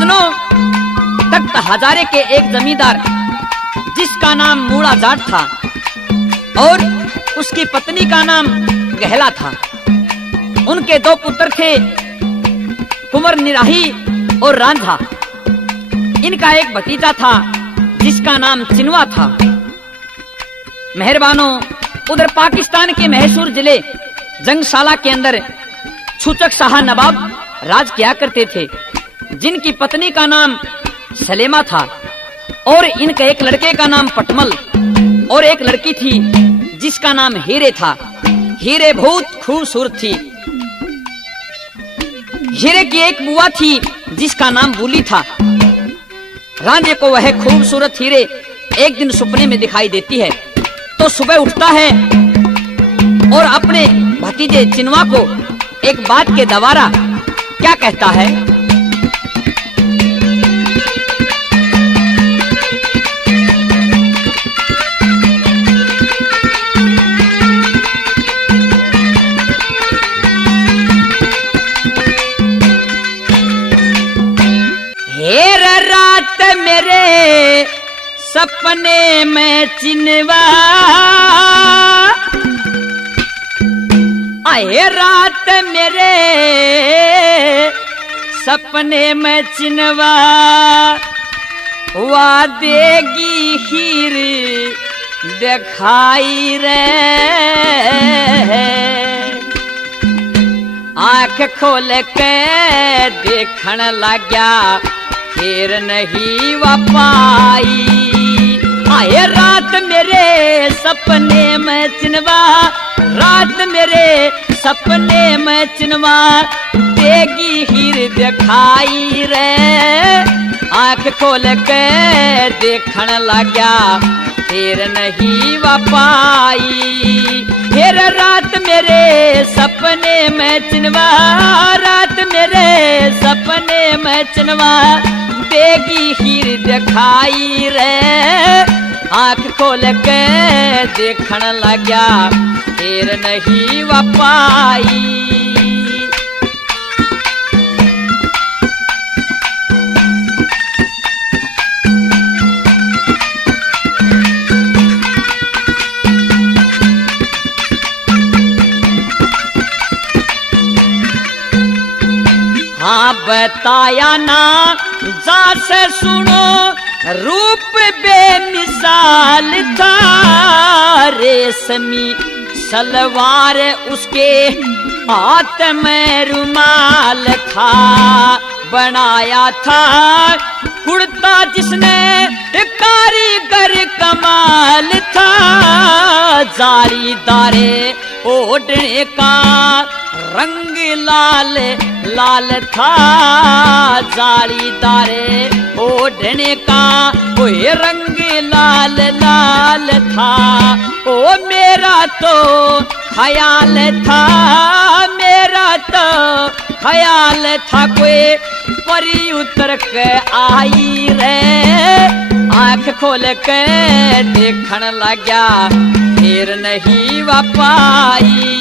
सजनों, तख्त हजारे के एक जमींदार जिसका नाम मूड़ा जाट था और उसकी पत्नी का नाम गहला था। उनके दो पुत्र थे, कुंवर निराही और रांझा। इनका एक भतीजा था जिसका नाम चिनवा था। मेहरबानों, उधर पाकिस्तान के मैसूर जिले जंगशाला के अंदर छूचक शाह नवाब राज किया करते थे, जिनकी पत्नी का नाम सलेमा था और इनके एक लड़के का नाम पटमल और एक लड़की थी जिसका नाम हीरे था। हीरे बहुत खूबसूरत थी। हीरे की एक बुआ थी जिसका नाम बूली था। रांझे को वह खूबसूरत हीरे एक दिन सपने में दिखाई देती है, तो सुबह उठता है और अपने भतीजे चिनवा को एक बात के दवारा क्या कहता है। हेर रात मेरे सपने में चिनवा, आए रात मेरे सपने में चिनवा, हुआ देगी हीर दिखाई रे। आंख खोल के देखण लग्या फिर नहीं वापाई। आए रात मेरे सपने में चिनवा, रात मेरे सपने में चिनवा, देगी हीर दिखाई रे। आंख खोल के देखण लग्या फिर नहीं वापाई। फिर रात मेरे सपने में चिनवा, रात मेरे सपने में चिनवा, देगी हीर दिखाई रे। आंख खोल के देखण लग्या फिर नहीं वापाई। हाँ बताया ना जा से सुनो, रूप बेमिसाल था। रेशमी सलवार उसके हाथ में रुमाल था। बनाया था कुर्ता जिसने कारीगर कमाल था। जालीदारे ओढ़ने का रंग लाल लाल था। जालीदारे ओढ़ने का कोई रंग लाल लाल था। ओ मेरा तो ख्याल था, मेरा तो ख्याल था कोई परी उतर के आई रे। आंख खोल के देखण लग्या फिर नहीं वापाई।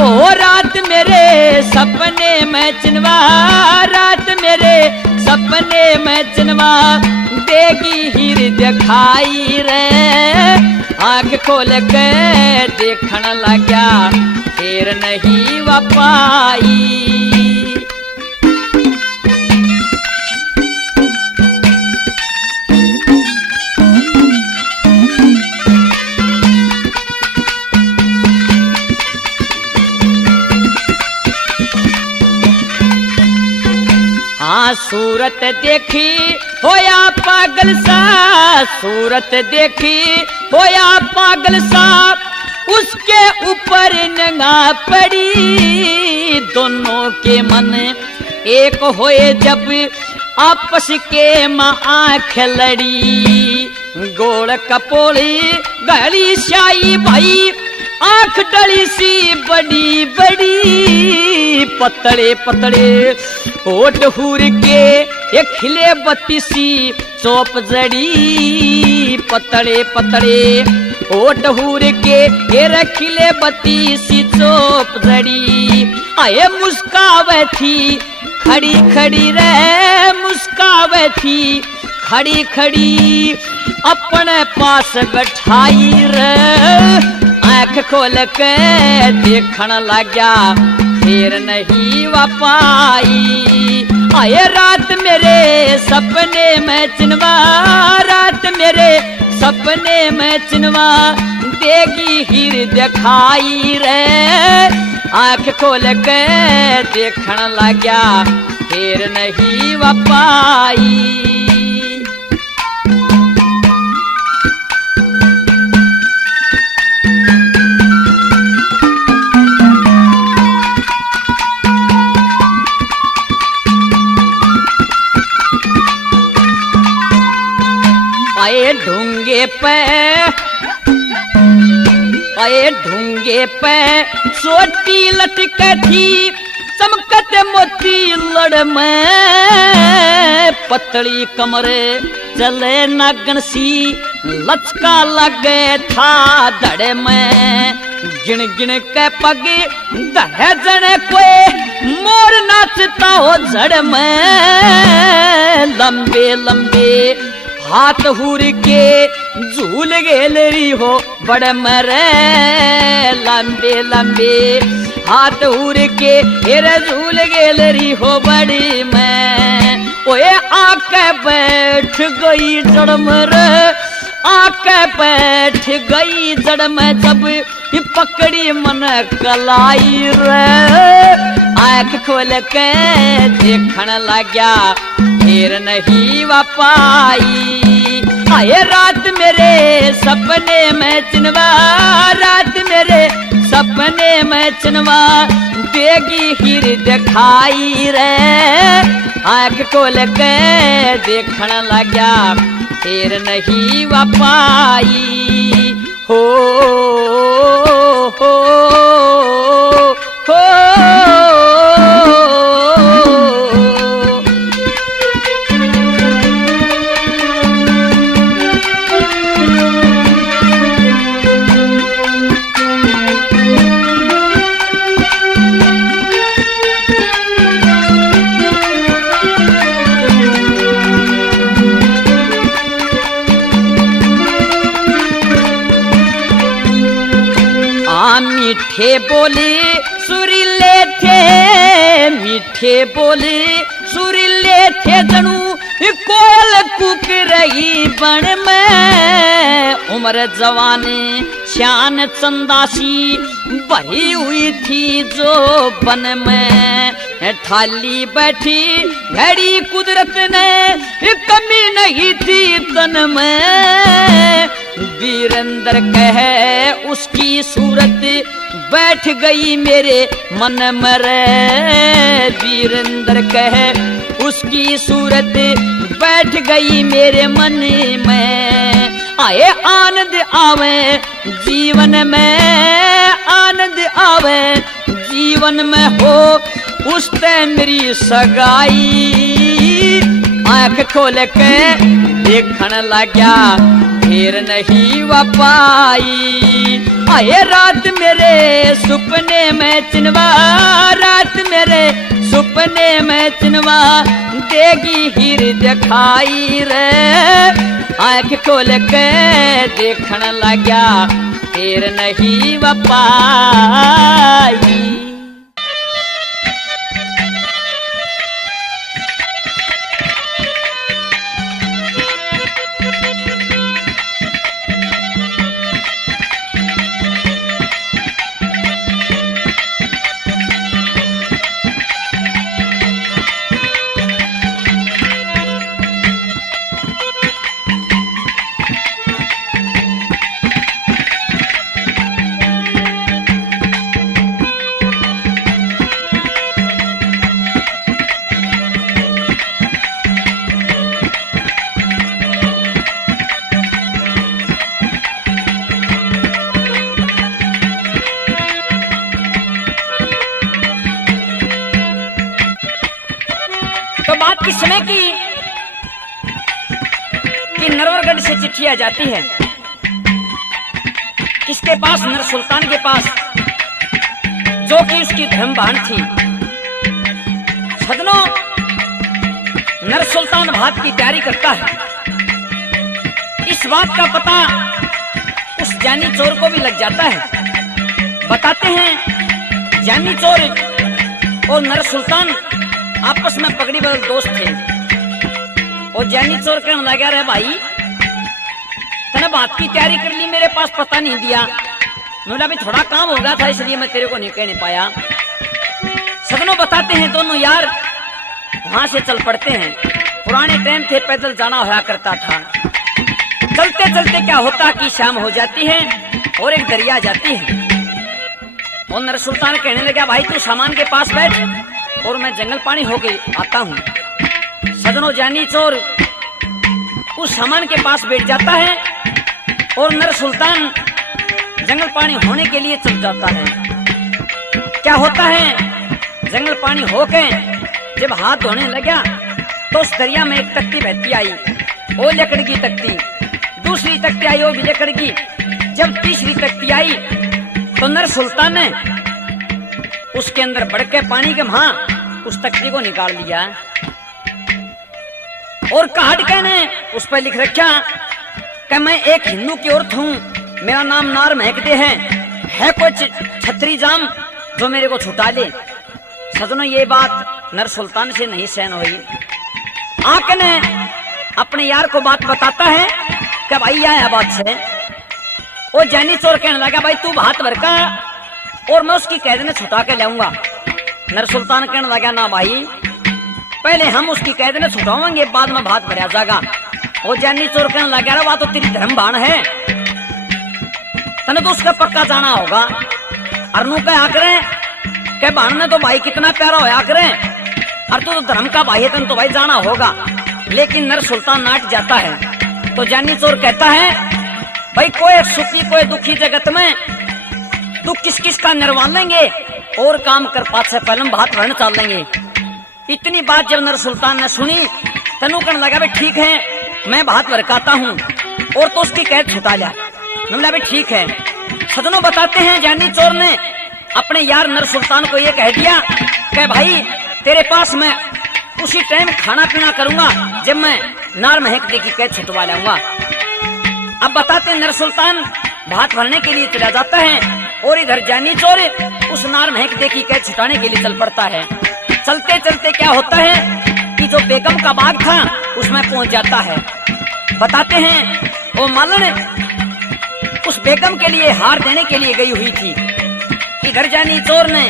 ओ रात मेरे सपने में चिनवा, रात मेरे सपने में चिनवा, देगी हीर दिखाई रे। आंख खोल के देखण लग्या फिर नहीं वापाई। हाँ सूरत देखी होया पागल सा, सूरत देखी होया पागल सा, उसके ऊपर नंगा पड़ी। दोनों के मन एक होए जब आपस के माँ आँख लड़ी। गोड़ कपोली गली श्याई भाई, आँख डली सी बड़ी बड़ी। पतले पतले होठ हूर के ये खिले बत्ती सी चौप जड़ी। पतले पतले होठ हूर के ये रखिले बत्ती सी चौप जड़ी। आए मुस्कावे थी खड़ी खड़ी रे मुस्कावे थी, खड़ी खड़ी अपने पास बैठाई रे। आँख खोल के देखन लग्या फिर नहीं वापाई। आए रात मेरे सपने में चिनवा, रात मेरे सपने में चिनवा देगी हीर दिखाई रे। आँख खोल के देखन लग्या फिर नहीं वापाई। आए ढूंगे पे, आए ढूंगे पे सोटी लटके थी, चमकत मोती लड़ में। पतली कमरे चले नागन सी, लचका लगे था धड़े में। गिन गिन के पग दहे जने कोई मोर नाचता हो जड़ में। लंबे लंबे हाथ हुर के झूल गेलरी हो बड़ मरे। लंबे लंबे हाथ हुर के हेरे झूल गेलरी हो बड़ी मैं। ओए आके बैठ गई जड़ मरे, आके बैठ गई जड़ में जब पकड़ी मन कलाई रे। आँख खोल के देखन लग्या फिर नहीं वापाई। आए रात मेरे सपने में चिनवा, रात मेरे सपने में चिनवा देगी हीर दिखाई रे। आँख खोल के देखन लग्या फिर नहीं वापाई। हो हो हो मीठे बोले सुरीले थे, मीठे बोले सुरीले थे जनू कोयल कुक रही बन में। उम्र जवानी शान चंदासी भरी हुई थी जो बन में। ठाली बैठी घड़ी कुदरत ने कमी नहीं थी तन में। वीरेंद्र कहे उसकी सूरत बैठ गई मेरे मन में रे। वीरेंद्र कहे उसकी सूरत बैठ गई मेरे मन में। आए आनंद आवे जीवन में, आनंद आवे जीवन में हो उसते मेरी सगाई। आँख खोल के देखन लग्या फिर नहीं वापाई। आए रात मेरे सपने में चिनवा, रात मेरे सपने में चिनवा देगी हीर दिखाई रे। आँख खोल के देखन लग्या फिर नहीं वापाई। इस समय की कि नरवरगढ़ से चिट्ठियां जाती है, किसके पास? नर सुल्तान के पास, जो कि उसकी धर्म बहन थी। सजनों, नर सुल्तान भात की तैयारी करता है। इस बात का पता उस जानी चोर को भी लग जाता है। बताते हैं जानी चोर और नर सुल्तान आपस में पगड़ी बदल दोस्त थे। और जानी चोर कहने लगा, रे भाई तने बात की तैयारी कर ली, मेरे पास पता नहीं दिया। बोला भी थोड़ा काम हो गया था इसलिए मैं तेरे को नहीं कहने पाया। सजनों बताते हैं दोनों यार वहां से चल पड़ते हैं। पुराने टाइम थे, पैदल जाना होया करता था। चलते चलते क्या होता कि शाम हो जाती है और एक दरिया जाती है। और नर सुल्तान कहने लगा, भाई तू सामान के पास बैठ और मैं जंगल पानी होके आता हूँ। सजनों जानी चोर उस सामान के पास बैठ जाता है और नर सुल्तान जंगल पानी होने के लिए चल जाता है। क्या होता है, जंगल पानी होके जब हाथ धोने लगा तो उस दरिया में एक तख्ती बहती आई, वो लकड़ी की तख्ती। दूसरी तख्ती आई, वो भी लकड़ी की। जब तीसरी तख्ती आई तो नर सुल्तान ने उसके अंदर बढ़ के पानी के वहां उस तख्ती को निकाल लिया और काट के ने उस पर लिख रखा कि मैं एक हिंदू की औरत हूँ, मेरा नाम नार महकते है कोई छतरी जाम जो मेरे को छुटा ले। सजनों ये बात नर सुल्तान से नहीं सहन हुई। आके ने अपने यार को बात बताता है कि भाई यह बात से। वो जानी चोर कहने लगा, भाई तू भात भर का और मैं उसकी कैद ने छुटा के लाऊंगा। नर सुल्तान कहने लगा, ना भाई पहले हम उसकी कैद ने छुटावेंगे, बाद में भात भरा जाएगा। वो जानी चोर कहने लगा, वह तो तेरी धर्म बाण है, तने तो उसका पक्का जाना होगा। अरनू का आकरे के बाण ने तो भाई कितना प्यारा होया करे, और तू तो धर्म का भाई है, तन तो भाई जाना होगा। लेकिन नर सुल्तान नाट जाता है। तो जानी चोर कहता है, भाई कोई सुखी कोई दुखी जगत में दुख किस किस का निर्वाण लेंगे और काम कर पाछे पहले भात भरने चल लेंगे। इतनी बात जब नर सुल्तान ने सुनी तनु कहने लगा, भाई ठीक है मैं भात भरकाता हूँ और तो उसकी कैद छुटा लिया। बोला भाई ठीक है। सजनों बताते हैं जानी चोर ने अपने यार नर सुल्तान को ये कह दिया कि भाई तेरे पास मैं उसी टाइम खाना पीना करूंगा जब मैं नार महकते की कैद छुटवा लाऊंगा। अब बताते हैं नर सुल्तान भात भरने के लिए चला जाता है और इधर जानी चोर उस नार महकते की कैद छुटाने के लिए चल पड़ता है। चलते चलते क्या होता है कि जो बेगम का बाग था उसमें पहुंच जाता है। बताते हैं वो मालन उस बेगम के लिए हार देने के लिए गई हुई थी। इधर जानी चोर ने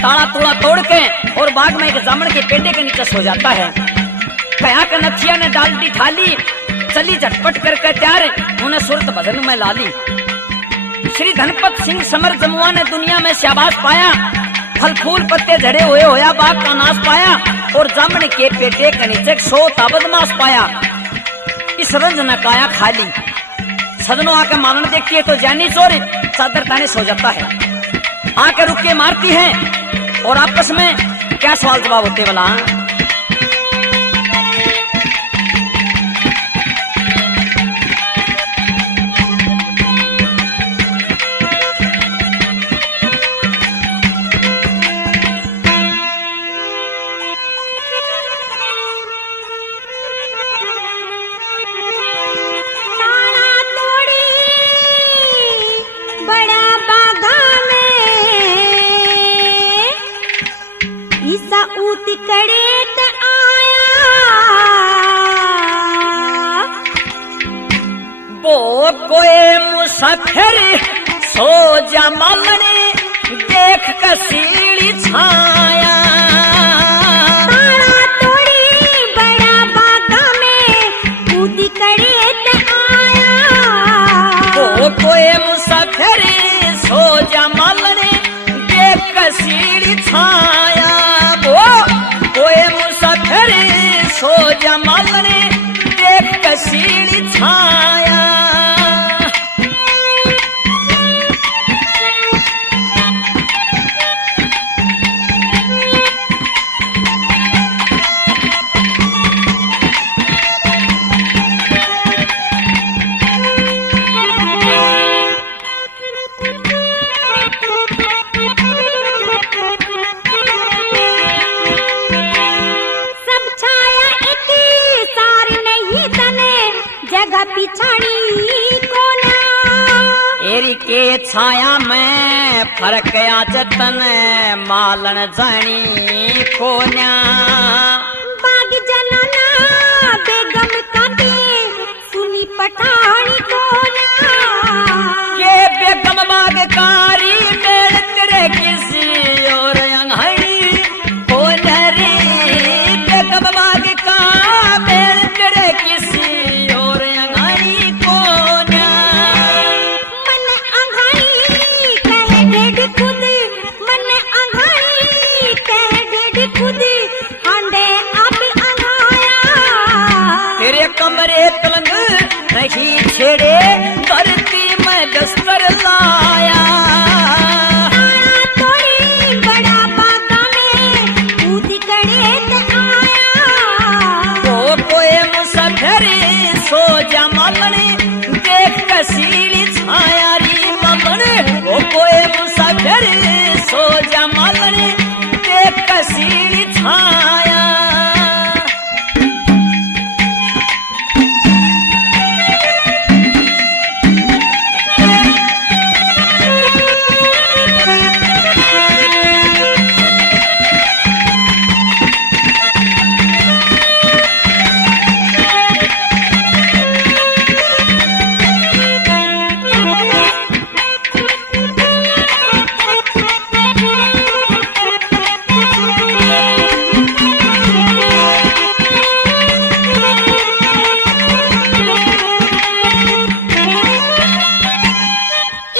ताला तोड़ा तोड़ के और बाग में एक जामुन के पेड़े के नीचे सो जाता है। कया का नथिया ने डालती थाली चली झटपट करके तैयार उन्हें सुरत भजन में ला ली। श्री धनपत सिंह समर जमुआ ने दुनिया में शाबाश पाया, फल फूल पत्ते झड़े हुए होया बाग का नाश पाया और जामुन के पेटे के नीचे सोता बदमाश पाया। इस रंज न काया खाली। सदनों आके मालन देखती है तो जानी चोर चादर ताने सो जाता है। आके रुक के मारती है और आपस में क्या सवाल जवाब होते वाला। कोई मुसाफिर सो जा मालने देख कसीली छाया। तारा तोड़ी बड़ा बागा में कूदी करे ते आया। वो कोई मुसाफिर सो जा मालने देख कसीली छाया। वो कोई मुसाफिर सो जा मालने देख कसीली छाया। आगा पिछाड़ी कोना। एरी के छाया में फरक आ जतन मालन जानी कोन्या। बाग जनाना बेगम काटे सुनी पठानी कोना। ये बेगम बागकारी मेल करे किसी और अंगड़ी कोन रे। बेगम बाग का मेल करे किसी और अंगड़ी कोन्या। मन अंगाई कहे डेढ़ खुद, मन अंगाई कहे डेढ़ खुद, हांडे अब अंगाया। तेरे कमरे पलंग नहीं छेड़े धरती में दस्तर लाया। तारा तोड़ी बड़ा बागा में कूद कड़े ते आया। वो कोई मुसाफिर सो जा मालने देख कसीली छाया री ममन। वो कोई मुसाफिर सो जा मालने देख कसीली छाया।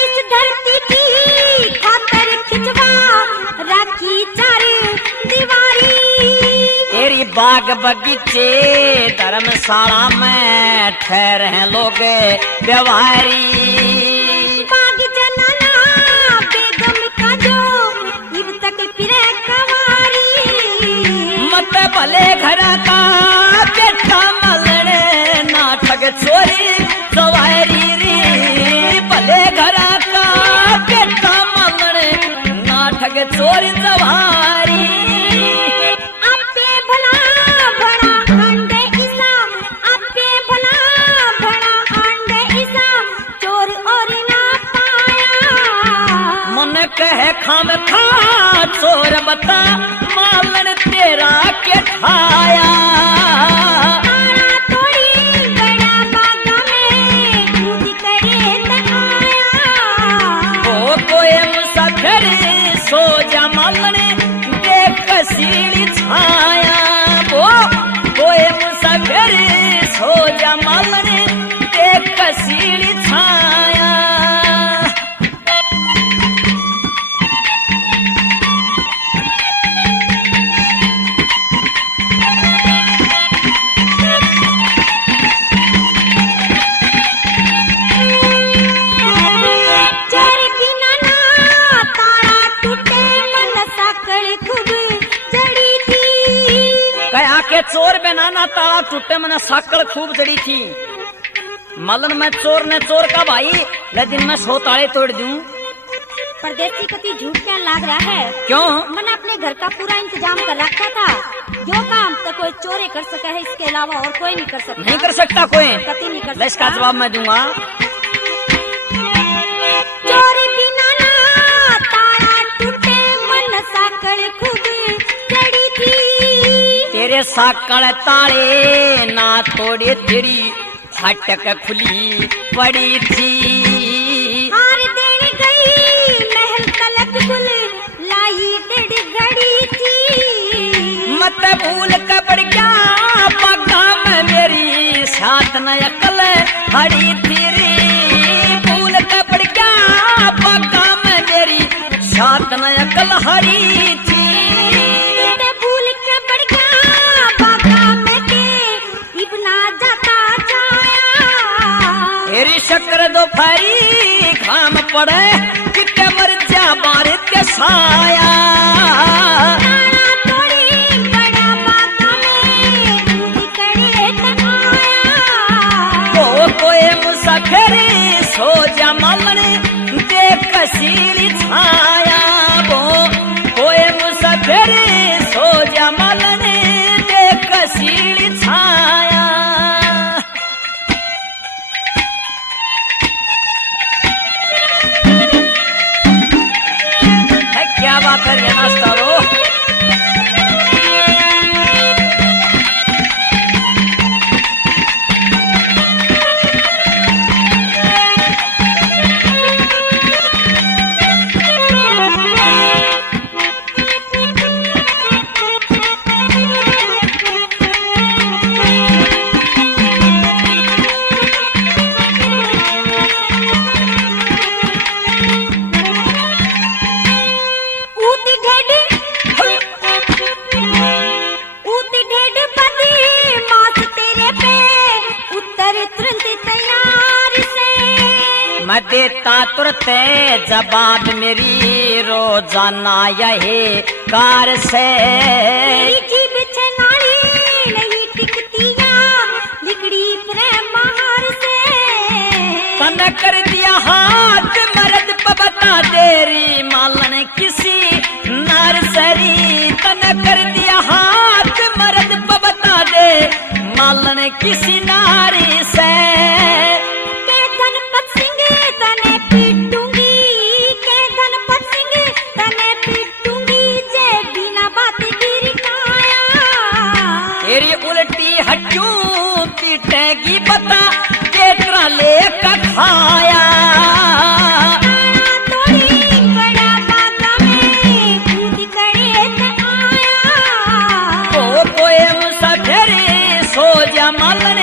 इस धरती की खातर खिंचवा राखी चार दीवारी। तेरी बाग बगीचे धर्मशाला में ठहरे हैं लोग व्यवहारी। बाग जनाना बेगम का जो इब तक फिरे कवारी। मत भले घर का बेटा मलने ना ठग चोरी सवारी रे। भले घर का बेटा मलने ना ठग चोरी सवारी। आपे भला भला अंडे ईसा, आपे भला भला अंडे ईसा, चोर और ना पाया। मन कहे खाम खा चोर बता मालन तेरा के ठाया। तारा तोड़ी बड़ा बागा में कूद करे ते आया। वो कोई मुसाफिर सो जा मालने देख कसीली छाया। वो कोई मुसाफिर सो जा मालने देख कसीली छाया। चर बिना ना तारा टूटे मन साकड़ खूब जड़ी थी। कहा के चोर बनाना ताला टूटे मना साकड़ खूब जड़ी थी। मलन में चोर ने चोर का भाई लेकिन मैं सो ताले तोड़ दूं। परदेसी कति झूठ क्या लाग रहा है। क्यों? मैंने अपने घर का पूरा इंतजाम कर रखा था। जो काम तो कोई चोरे कर सका है, इसके अलावा और कोई नहीं कर सकता। नहीं कर सकता कोई। कति नहीं कर ले इसका सकता। जवाब मैं दूंगा। चोरी बिना ना तारा टूटे मन साकड़ खूब जड़ी थी। तेरे साकड़ ताले ना तोड़े तेरी फाटक खुली पड़ी थी। हार देने गई महल तलक गुल लाई डेढ़ घड़ी थी। मत भूल कपड़ क्या पगा में मेरी साथ न अकल हड़ी थी रे। भूल कपड़ क्या पगा में मेरी साथ न अकल हड़ी थी। ते भूल के बढ़ गया बागा में के इबना जाता जाया। तेरी शक्कर दोपहरी घाम पड़े कितने मर जा बारिश के साया। तारा तोड़ी बड़ा बागा में कूद करे ते आया। वो कोई मुसाफिर सो जा मालने देख कसीली छाया। वो कोई मुसाफिर सो जा मालने देख कसीली छाया। मैं देता तुरंत जवाब मेरी रोजाना यही कार से। तेरी जीभ छे नाली नहीं टिकतिया लिकड़ी प्रेम महार से। तन कर दिया हाथ मर्द पबता देरी मालन किसी नर्सरी। तन कर दिया हाथ मर्द पबता दे मालन किसी नारी से। के धनपत सिंह तने पीटूंगी, के धनपत सिंह तने पीटूंगी जे बिना बात गिर काया। तेरी उल्टी हड्डू पीटेगी बता केतरा लेकर खाया। तोड़ी बड़ा बाता में कूद करे न आया। ओ कोई मुसाफिर सो जा मालन